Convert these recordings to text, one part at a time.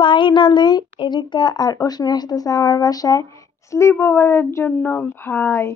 Finally areca আর অশ্মি আসতেছে আমার বাসায় স্লিপ ওভারের জন্য। ভাই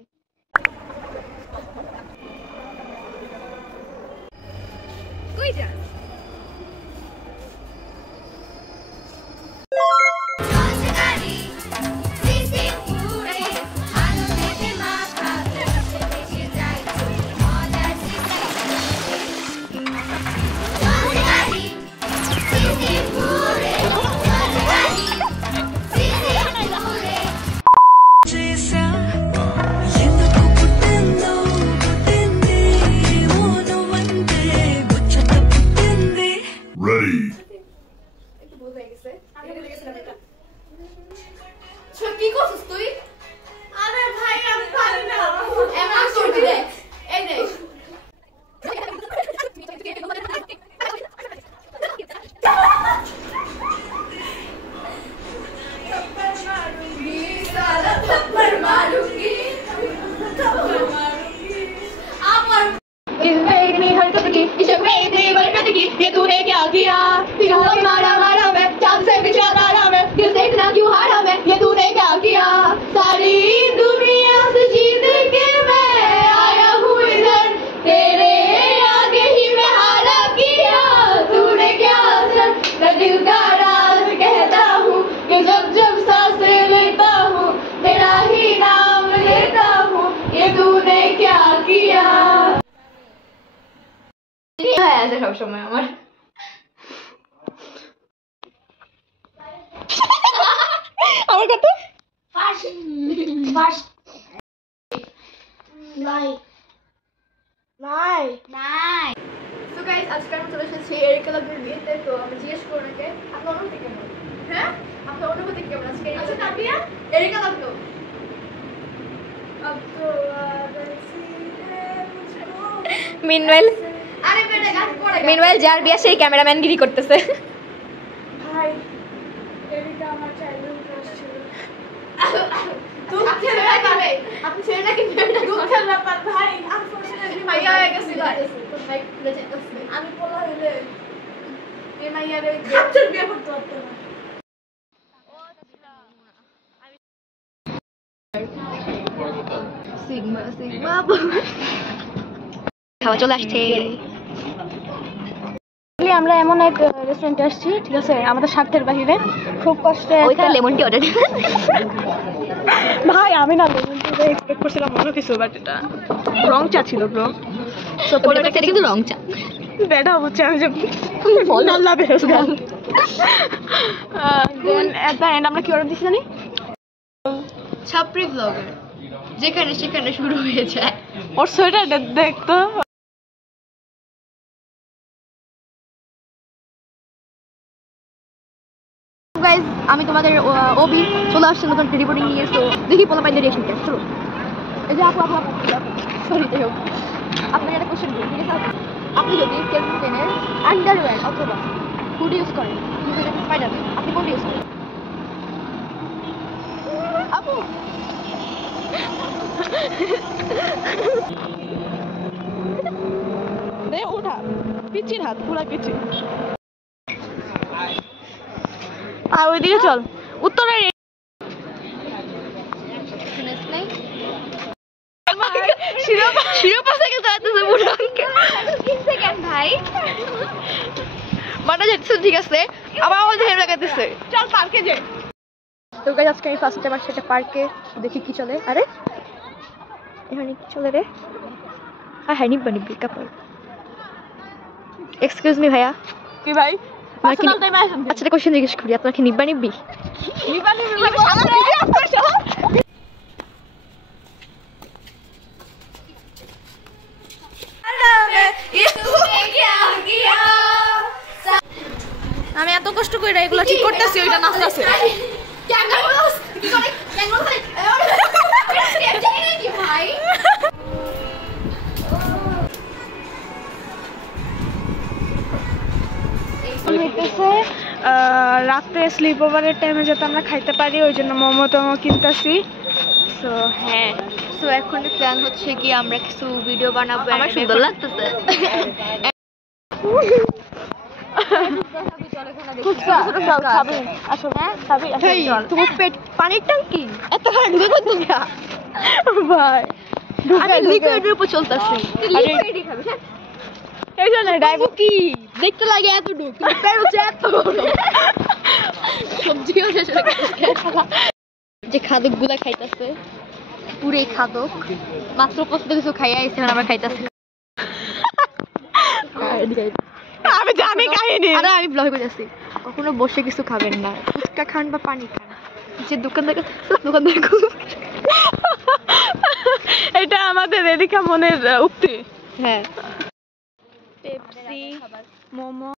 কি করছিস তুই? আরে ভাই আমি পারি না। এমন করবি রে। এই নে। थप्पड़ मारूंगी मेरी हरकत की इश्क मेरी बरकत की ये तूने क्या किया फिर मारा मारा मैं चांद से भी ज्यादा रहा मैं दिल देखना क्यों हारा मैं ये तूने क्या किया सारी दुनिया से जीत के मैं आया हूँ इधर तेरे आगे ही मैं हारा किया तूने क्या असर मैं दिल का राज कहता हूँ कि जब जब सांसें लेता हूँ तेरा ही नाम लेता हूँ ये तूने क्या किया ऐसे सब समय আমার আমার কত ফার্স্ট নাই সো গাইস আজকে আমরা চলে এসেছি এরিকা লাগের বিয়েতে তো আমি জিজ্ঞেস করব যে আপনার অনুভূতি কেমন হ্যাঁ আপনার অনুভূতি কেমন আজকে আচ্ছা নাবিয়া এরিকা লাগতো अब तो মিনওয়েল আরে বেটা গান পড়ে মিনওয়েল যার বিয়ে সেই ক্যামেরাম্যান গিরি করতেছে ভাই এরিকা আমার চাইল্ডহুড ক্রাশ ছিল। দুঃখের ব্যাপার আপনি ছেলে নাকি মেয়ে দুঃখের ব্যাপার ভাই, আনফরচুনেটলি ভাইয়া হয়ে গেছিল তো ভাই খুলে যেতেছে আমি বলা হইলে এই মাইয়ারে ঘাটের বিয়ে করতে পারতো না। সিগমা খাওয়া চলে আসছে আমরা এমন এক রেস্টুরেন্টে আসছি, ঠিক আছে, আমাদের স্বার্থের বাহিরে, খুব কষ্টে ওইখানে লেমন টি অর্ডার দিবেন ভাই আমি না লেমন টি এক্সপেক্ট করছিলাম অন্য কিছু, বাট এটা রং চা ছিল ব্রো। সো পরেটা কিন্তু রং চা বেটা হচ্ছে আমি যে বললা বেরোজগার। দেন এট দ্য এন্ড আমরা কি অর্ডার দিছি জানি, ছাপরি ব্লগার যেখানে সেখানে শুরু হয়ে যায়। ওর সোয়েটার দেখতো গাইস আমি তোমাদের ওবি চলে আসছে নতুন রিপোর্টিং নিয়ে, তো দেখি পোলা পাইলে রিয়েকশন টেস্ট চলো। এই যে আপু সরি যাই হোক, আপনাকে একটা কোশ্চেন করি, ঠিক আছে? আপনি যদি কেলভিন ক্লাইনের আন্ডারওয়্যার অথবা হুডি ইউজ করেন, স্পাইডারম্যান, আপনি কোনটা ইউজ করেন? আপু দে উঠা, পিচির হাত পুরা পিচি, আর ওইদিকে চল উত্তরের শিরোপা থেকে যাইতেছে পুরো 3 সেকেন্ড ভাই মানা যাচ্ছে, ঠিক আছে, আবার আমাদের হেম লাগাইতেছে, চল পার্কে যাই। তো গাইস আজকে আমি ফার্স্ট টাইম আসছি একটা পার্কে, দেখি কি চলে। আরে এখানে কি চলে রে? হ্যাঁ নিব্বানি কাপড়। এক্সকিউজ মি ভাইয়া। কি ভাই? পার্সোনাল টাইমে আসেন। আচ্ছা একটা কোশ্চেন জিজ্ঞেস করি, আপনার কি নিব্বা নিব্বি? নিব্বা নিব্বি মানে সারা ভিডিও আপনার সহ। আমি এত কষ্ট করে এগুলো ঠিক করতেছি, ওইটা নাচতেছে। ভাই রাত্রে স্লিপ ওভারের টাইমে যাতে আমরা খাইতে পারি, ওই জন্য মোমো টোমো কিনতেছি। সো হ্যাঁ, সো এখন প্ল্যান হচ্ছে কি আমরা কিছু ভিডিও বানাবো। আমার সুন্দর লাগতেছে। ফুচকা খাবি আসো খাবি তোমার পেট পানির ট্যাঙ্কি এত খারাপ ঢুকে কোন তুমি ভাই আমি লিকুইডের উপর চলতেছি লিকুইডই খাবে হ্যাঁ এই জন্য ডাইভ কি দেখতে লাগে এত ঢুক পেট হচ্ছে এত সবজিও শেষ হয়ে গেছে যে খাদকগুলা খাইতেছে পুরে খাদক মাত্র কত কিছু খাইয়া আইছে আমরা খাইতেছি আমি জানি কাহিনী আরে আমি ব্লগ করতেছি কখনো বসে কিছু খাবেন না ফুচকা খান বা পানি খান যে দোকানদার এটা আমাদের রেডিকা মনের উক্তি হ্যাঁ পেপসি মোমো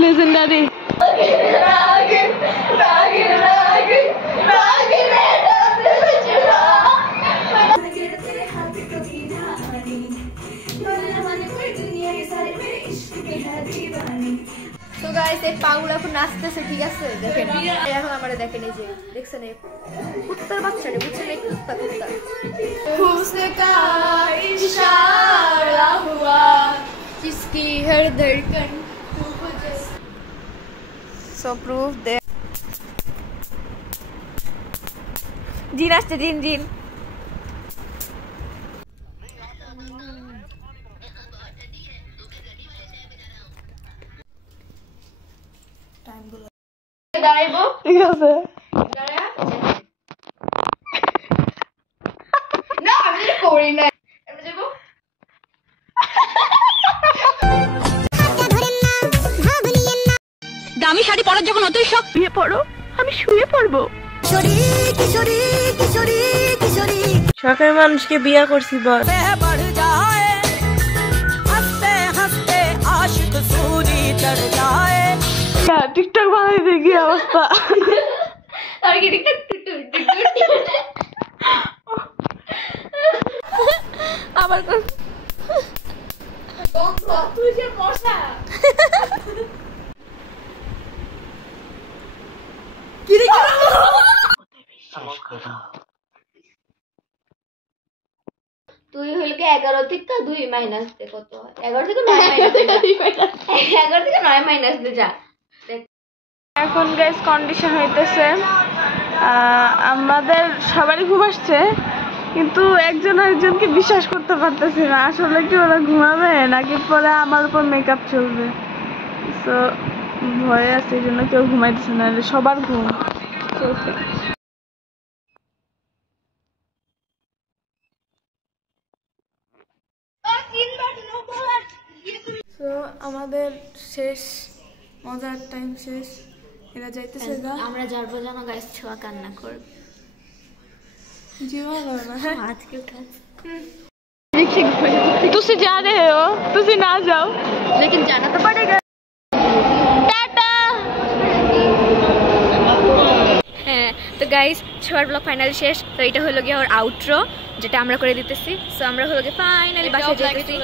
লেজেন্ডারি তো গাইস এই পাগল এখন নাচতেছে ঠিক আছে দেখেন এখন আমারে দেখেন এই যে দেখছেন এই কুত্তার বাচ্চাটা বুঝছেন এই কুত্তা उसका इशारा हुआ जिसकी हर धड़कन So proof there. Jin আসছে জিন দাঁড়াইবো ঠিক আছে না আমি করি না এমন যাবো দামি শাড়ি পরার যখন অতই শখ শুয়ে পড়ো আমি শুয়ে পড়বো শখের মানুষকে বিয়া করছি বল টিকটক বানাই দেখি অবস্থা আর কি টিকটক আবার তুই যে বসা তুই হইলকে 11 থেকে 2 মাইনাস দে কত হয় 11 থেকে 9 মাইনাস 11 থেকে 9 মাইনাস দে যা এখন গাইস কন্ডিশন হইতেছে আমাদের সবারই ঘুম আসছে কিন্তু একজন আরেকজনকে বিশ্বাস করতে পারতেছি না আসলে কি ওরা ঘুমাবে নাকি পরে আমার উপর মেকআপ চলবে তো ভয়ে আছে এই জন্য কেউ ঘুমাইতেছে না সবার ঘুম চলছে তো আমাদের শেষ মজার টাইম শেষ এরা যাইতেছে গা আমরা যারবো জানো গাইস ছোয়া কান্না করবে जीवन होना है हाथ के उठा तुसी जा रहे हो तुसी ना जाओ लेकिन जाना तो पड़ेगा टाटा হ্যাঁ তো গাইস ছোয়ার ব্লগ ফাইনালি শেষ তো এটা হলো গিয়ে ওর আউটরো যেটা আমরা করে দিতেছি সো আমরা হলো গিয়ে ফাইনালি বাসায় যাইতেছি